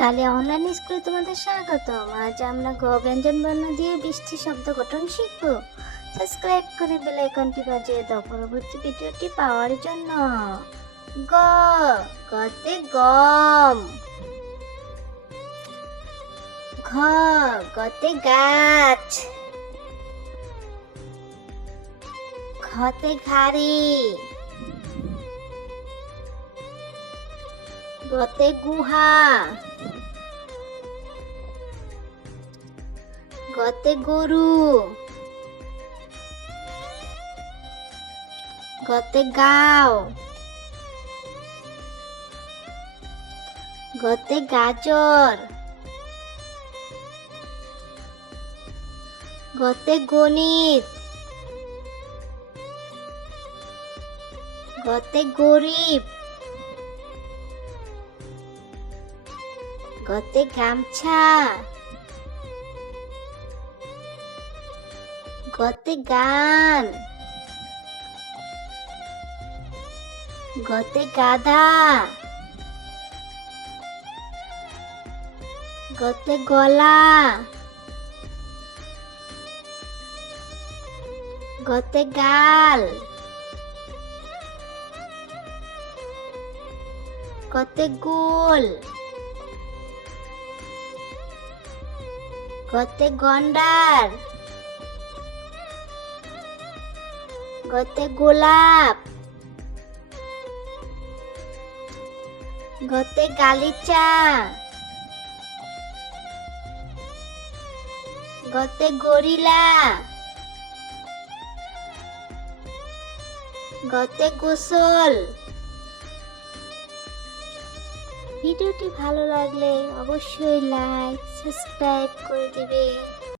Dahlia online স্কুলে তোমাদের স্বাগতম। আজ আমরা গ ব্যঞ্জন বর্ণ দিয়ে বৃষ্টি শব্দ গঠন শিখব। সাবস্ক্রাইব করে বেল আইকনটি বাজিয়ে দাও পরবর্তী ভিডিওটি পাওয়ার জন্য। গ, গতে গম। ঘ, গতে গাছ। ঘতে ঘাড়ি। গতে গুহা গতে গরু গতে গাও গতে গাজর গতে গণিত গতে গরিব গতে গামছা। গতে গান। গতে গাধা। গতে গলা। গতে গাল। গতে গোল। গতে গন্ডার গতে গোলাপ গতে গালিচা গতে গরিলা গতে গোসল। ভিডিওটি ভালো লাগলে অবশ্যই লাইক সাবস্ক্রাইব করে দিবে।